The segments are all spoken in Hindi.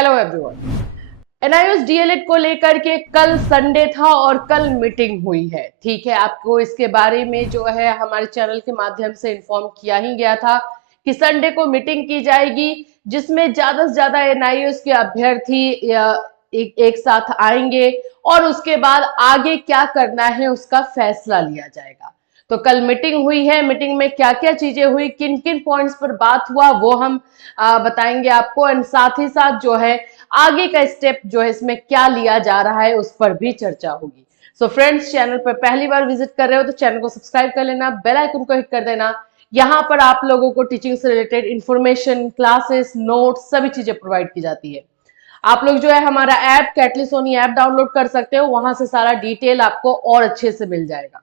Hello everyone. एनआईओएस डीएलएड को लेकर के कल संडे था और कल मीटिंग हुई है। ठीक है, आपको इसके बारे में जो है हमारे चैनल के माध्यम से इन्फॉर्म किया ही गया था कि संडे को मीटिंग की जाएगी, जिसमें ज्यादा से ज्यादा एनआईओएस के अभ्यर्थी एक साथ आएंगे और उसके बाद आगे क्या करना है उसका फैसला लिया जाएगा। तो कल मीटिंग हुई है, मीटिंग में क्या क्या चीजें हुई, किन किन पॉइंट्स पर बात हुआ वो हम बताएंगे आपको। एंड साथ ही साथ जो है आगे का स्टेप जो है इसमें क्या लिया जा रहा है उस पर भी चर्चा होगी। सो फ्रेंड्स, चैनल पर पहली बार विजिट कर रहे हो तो चैनल को सब्सक्राइब कर लेना, बेल आइकन को हिट कर देना। यहाँ पर आप लोगों को टीचिंग से रिलेटेड इंफॉर्मेशन, क्लासेस, नोट्स सभी चीजें प्रोवाइड की जाती है। आप लोग जो है हमारा ऐप कैटली सोनी ऐप डाउनलोड कर सकते हो, वहां से सारा डिटेल आपको और अच्छे से मिल जाएगा।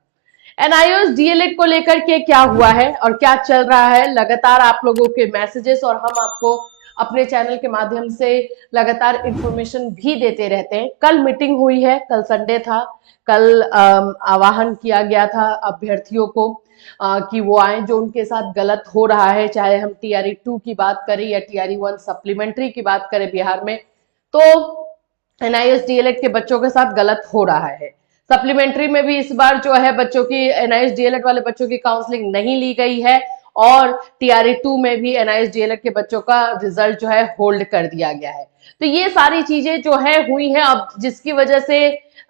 एनआईओएस डीएलएड को लेकर के क्या हुआ है और क्या चल रहा है, लगातार आप लोगों के मैसेजेस और हम आपको अपने चैनल के माध्यम से लगातार इंफॉर्मेशन भी देते रहते हैं। कल मीटिंग हुई है, कल संडे था, कल आह्वान किया गया था अभ्यर्थियों को कि वो आए जो उनके साथ गलत हो रहा है, चाहे हम टीआरई 2 की बात करें या टीआरई 1 सप्लीमेंट्री की बात करें बिहार में, तो एनआईओएस डीएलएड के बच्चों के साथ गलत हो रहा है। सप्लीमेंट्री में भी इस बार जो है बच्चों की एनआईओएस डीएलएड वाले बच्चों की काउंसलिंग नहीं ली गई है और टीआरई 2 में भी एनआईओएस डीएलएड के बच्चों का रिजल्ट जो है होल्ड कर दिया गया है। तो ये सारी चीजें जो है हुई हैं, अब जिसकी वजह से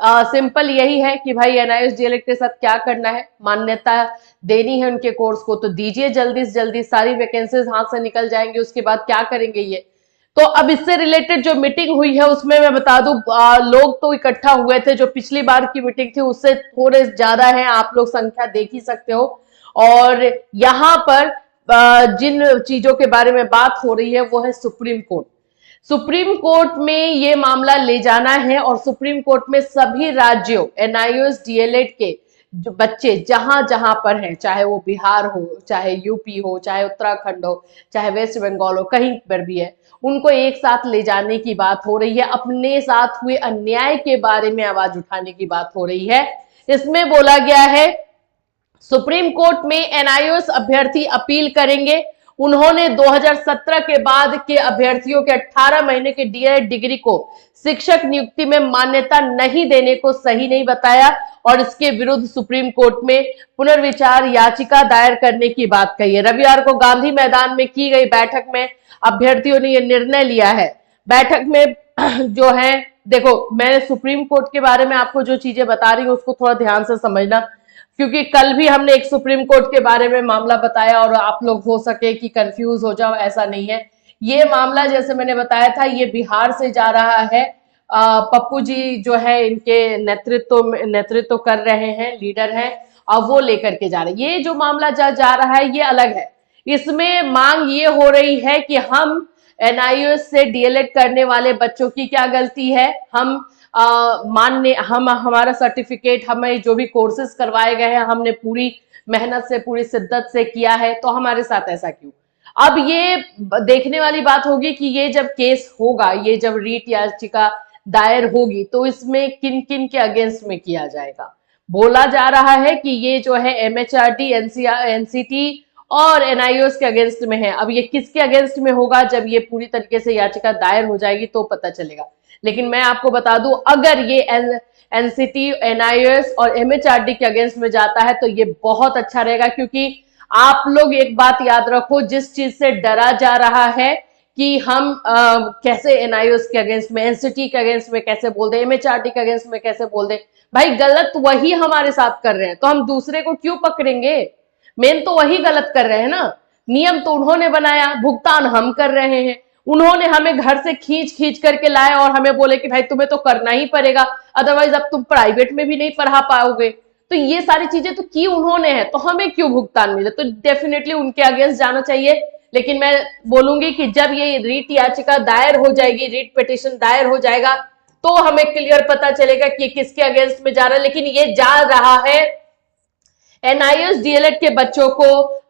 सिंपल यही है कि भाई एनआईओएस डीएलएड के साथ क्या करना है, मान्यता देनी है उनके कोर्स को तो दीजिए जल्दी से जल्दी, सारी वैकेंसीज हाथ से निकल जाएंगी, उसके बाद क्या करेंगे ये। तो अब इससे रिलेटेड जो मीटिंग हुई है उसमें मैं बता दूं, लोग तो इकट्ठा हुए थे, जो पिछली बार की मीटिंग थी उससे थोड़े ज्यादा है, आप लोग संख्या देख ही सकते हो। और यहाँ पर जिन चीजों के बारे में बात हो रही है वो है सुप्रीम कोर्ट। सुप्रीम कोर्ट में ये मामला ले जाना है और सुप्रीम कोर्ट में सभी राज्यों एनआईओएस डीएलएड के जो बच्चे जहां जहां पर हैं, चाहे वो बिहार हो, चाहे यूपी हो, चाहे उत्तराखंड हो, चाहे वेस्ट बंगाल हो, कहीं पर भी है, उनको एक साथ ले जाने की बात हो रही है। अपने साथ हुए अन्याय के बारे में आवाज उठाने की बात हो रही है। इसमें बोला गया है सुप्रीम कोर्ट में एनआईओएस अभ्यर्थी अपील करेंगे। उन्होंने 2017 के बाद के अभ्यर्थियों के 18 महीने के डीएड डिग्री को शिक्षक नियुक्ति में मान्यता नहीं देने को सही नहीं बताया और इसके विरुद्ध सुप्रीम कोर्ट में पुनर्विचार याचिका दायर करने की बात कही है। रविवार को गांधी मैदान में की गई बैठक में अभ्यर्थियों ने यह निर्णय लिया है। बैठक में जो है, देखो मैं सुप्रीम कोर्ट के बारे में आपको जो चीजें बता रही हूँ उसको थोड़ा ध्यान से समझना, क्योंकि कल भी हमने एक सुप्रीम कोर्ट के बारे में मामला बताया और आप लोग हो सके कि कंफ्यूज हो जाओ, ऐसा नहीं है। ये मामला जैसे मैंने बताया था ये बिहार से जा रहा है। पप्पू जी जो है इनके नेतृत्व कर रहे हैं, लीडर हैं, और वो लेकर के जा रहे हैं। ये जो मामला जा रहा है ये अलग है। इसमें मांग ये हो रही है कि हम एनआईओएस से डीएलएड करने वाले बच्चों की क्या गलती है, हम मानने हम हमारा सर्टिफिकेट, हमें जो भी कोर्सेज करवाए गए हैं हमने पूरी मेहनत से पूरी शिद्दत से किया है, तो हमारे साथ ऐसा क्यों। अब ये देखने वाली बात होगी कि ये जब केस होगा, ये जब रीट याचिका दायर होगी तो इसमें किन किन के अगेंस्ट में किया जाएगा। बोला जा रहा है कि ये जो है एमएचआरडी, एनसीटी और एनआईओएस के अगेंस्ट में है। अब ये किसके अगेंस्ट में होगा, जब ये पूरी तरीके से याचिका दायर हो जाएगी तो पता चलेगा। लेकिन मैं आपको बता दूं, अगर ये एनसीटी, एनआईओएस और एमएचआरडी के अगेंस्ट में जाता है तो ये बहुत अच्छा रहेगा, क्योंकि आप लोग एक बात याद रखो, जिस चीज से डरा जा रहा है कि हम कैसे एनआईओएस के अगेंस्ट में, एनसीटी के अगेंस्ट में कैसे बोल दें, एमएचआरडी के अगेंस्ट में कैसे बोल दें, भाई गलत वही हमारे साथ कर रहे हैं तो हम दूसरे को क्यों पकड़ेंगे। मेन तो वही गलत कर रहे हैं ना, नियम तो उन्होंने बनाया, भुगतान हम कर रहे हैं। उन्होंने हमें घर से खींच खींच करके लाए और हमें बोले कि भाई तुम्हें तो करना ही पड़ेगा, अदरवाइज अब तुम प्राइवेट में भी नहीं पढ़ा पाओगे। तो ये सारी चीजें तो की उन्होंने है, तो हमें क्यों भुगतान मिले, तो डेफिनेटली उनके अगेंस्ट जाना चाहिए। लेकिन मैं बोलूंगी कि जब ये रीट याचिका दायर हो जाएगी, रीट पिटिशन दायर हो जाएगा, तो हमें क्लियर पता चलेगा कि किसके अगेंस्ट में जा रहा है। लेकिन ये जा रहा है एनआईओएस डीएलएड के बच्चों को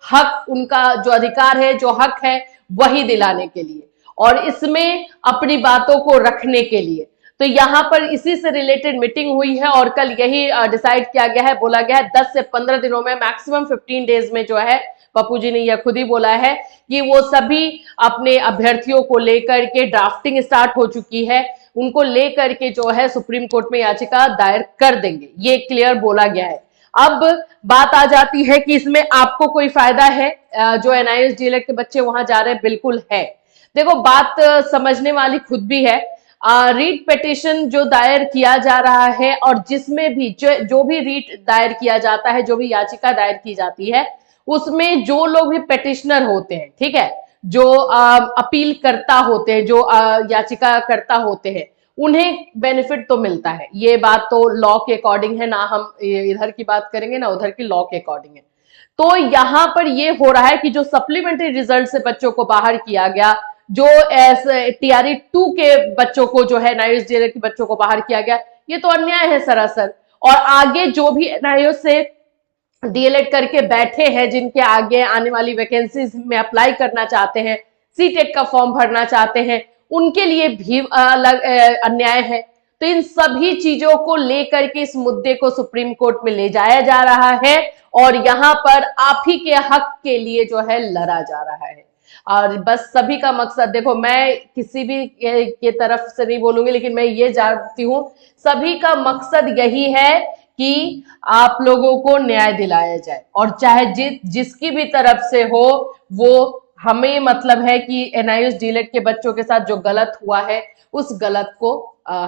हक, उनका जो अधिकार है, जो हक है वही दिलाने के लिए और इसमें अपनी बातों को रखने के लिए। तो यहाँ पर इसी से रिलेटेड मीटिंग हुई है और कल यही डिसाइड किया गया है, बोला गया है 10 से 15 दिनों में, मैक्सिमम 15 डेज में जो है पप्पू जी ने यह खुद ही बोला है कि वो सभी अपने अभ्यर्थियों को लेकर के ड्राफ्टिंग स्टार्ट हो चुकी है, उनको लेकर के जो है सुप्रीम कोर्ट में याचिका दायर कर देंगे, ये क्लियर बोला गया है। अब बात आ जाती है कि इसमें आपको कोई फायदा है, जो एनआईएस डीएलएड के बच्चे वहां जा रहे हैं, बिल्कुल है। देखो बात समझने वाली खुद भी है। रीट पिटीशन जो दायर किया जा रहा है और जिसमें भी जो भी रीट दायर किया जाता है, जो भी याचिका दायर की जाती है, उसमें जो लोग भी पिटिशनर होते हैं, ठीक है, जो अपील करता होते हैं, जो याचिका करता होते हैं, उन्हें बेनिफिट तो मिलता है। ये बात तो लॉ के अकॉर्डिंग है, ना हम इधर की बात करेंगे ना उधर की, लॉ के अकॉर्डिंग है। तो यहां पर ये हो रहा है कि जो सप्लीमेंट्री रिजल्ट से बच्चों को बाहर किया गया, जो टीआरई 2 के बच्चों को जो है एनआईएस डीएलएड के बच्चों को बाहर किया गया, ये तो अन्याय है सरासर। और आगे जो भी एनआईएस से डीएलएड करके बैठे हैं, जिनके आगे आने वाली वैकेंसीज में अप्लाई करना चाहते हैं, सीटेट का फॉर्म भरना चाहते हैं, उनके लिए भी अलग अन्याय है। तो इन सभी चीजों को लेकर के इस मुद्दे को सुप्रीम कोर्ट में ले जाया जा रहा है और यहां पर आप ही के हक के लिए जो है लड़ा जा रहा है। और बस सभी का मकसद, देखो मैं किसी भी के तरफ से नहीं बोलूंगी, लेकिन मैं ये जानती हूं सभी का मकसद यही है कि आप लोगों को न्याय दिलाया जाए, और चाहे जिसकी भी तरफ से हो, वो हमें मतलब है कि एनआईएस डीएलएड के बच्चों के साथ जो गलत हुआ है उस गलत को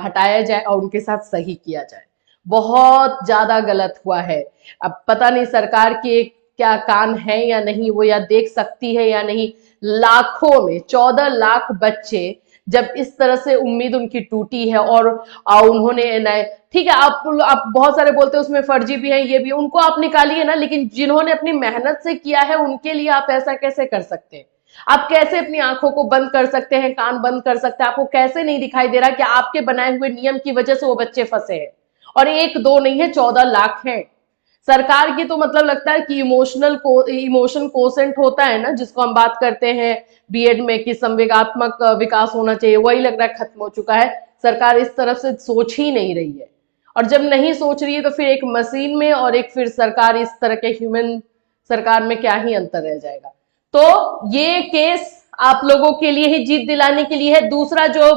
हटाया जाए और उनके साथ सही किया जाए। बहुत ज्यादा गलत हुआ है। अब पता नहीं सरकार के क्या कान है या नहीं, वो या देख सकती है या नहीं। लाखों में 14 लाख बच्चे, जब इस तरह से उम्मीद उनकी टूटी है और उन्होंने ठीक है, आप बहुत सारे बोलते हैं उसमें फर्जी भी है, ये भी, उनको आप निकालिए ना, लेकिन जिन्होंने अपनी मेहनत से किया है उनके लिए आप ऐसा कैसे कर सकते हैं? आप कैसे अपनी आंखों को बंद कर सकते हैं, कान बंद कर सकते हैं? आपको कैसे नहीं दिखाई दे रहा कि आपके बनाए हुए नियम की वजह से वो बच्चे फंसे हैं? और एक दो नहीं है, 14 लाख हैं। सरकार की तो मतलब लगता है कि इमोशन कोसेंट होता है ना, जिसको हम बात करते हैं बीएड में कि संवेगात्मक विकास होना चाहिए, वही लग रहा है खत्म हो चुका है। सरकार इस तरफ से सोच ही नहीं रही है, और जब नहीं सोच रही है तो फिर एक मशीन में और एक फिर सरकार, इस तरह के ह्यूमन सरकार में क्या ही अंतर रह जाएगा। तो ये केस आप लोगों के लिए ही जीत दिलाने के लिए है। दूसरा जो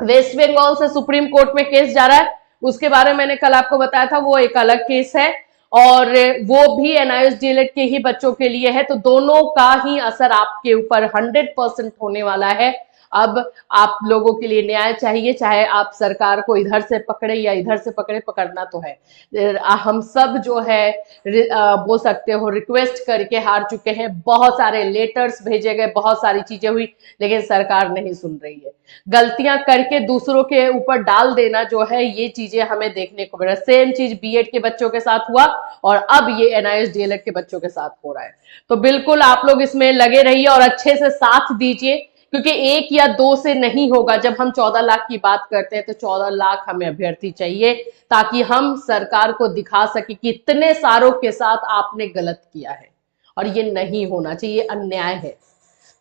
वेस्ट बंगाल से सुप्रीम कोर्ट में केस जा रहा है, उसके बारे में मैंने कल आपको बताया था, वो एक अलग केस है और वो भी एनआईएस डीएलएड के ही बच्चों के लिए है। तो दोनों का ही असर आपके ऊपर 100% होने वाला है। अब आप लोगों के लिए न्याय चाहिए, चाहे आप सरकार को इधर से पकड़े या इधर से पकड़े, पकड़ना तो है। हम सब जो है बोल सकते हो रिक्वेस्ट करके हार चुके हैं, बहुत सारे लेटर्स भेजे गए, बहुत सारी चीजें हुई, लेकिन सरकार नहीं सुन रही है। गलतियां करके दूसरों के ऊपर डाल देना जो है, ये चीजें हमें देखने को मिल रहा है। सेम चीज बीएड के बच्चों के साथ हुआ और अब ये एनआईएस डीएलएड के बच्चों के साथ हो रहा है। तो बिल्कुल आप लोग इसमें लगे रहिए और अच्छे से साथ दीजिए, क्योंकि एक या दो से नहीं होगा। जब हम 14 लाख की बात करते हैं तो 14 लाख हमें अभ्यर्थी चाहिए, ताकि हम सरकार को दिखा सके कि इतने सारों के साथ आपने गलत किया है और ये नहीं होना चाहिए, अन्याय है।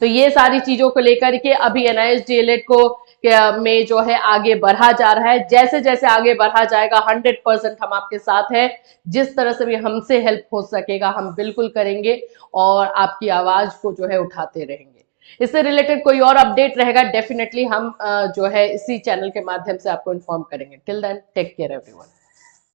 तो ये सारी चीजों को लेकर के अभी एनआईएस डीएलएड को में जो है आगे बढ़ा जा रहा है। जैसे जैसे आगे बढ़ा जाएगा 100% हम आपके साथ हैं। जिस तरह से भी हमसे हेल्प हो सकेगा हम बिल्कुल करेंगे और आपकी आवाज को जो है उठाते रहेंगे। इससे रिलेटेड कोई और अपडेट रहेगा, डेफिनेटली हम जो है इसी चैनल के माध्यम से आपको इन्फॉर्म करेंगे। Till then take care everyone.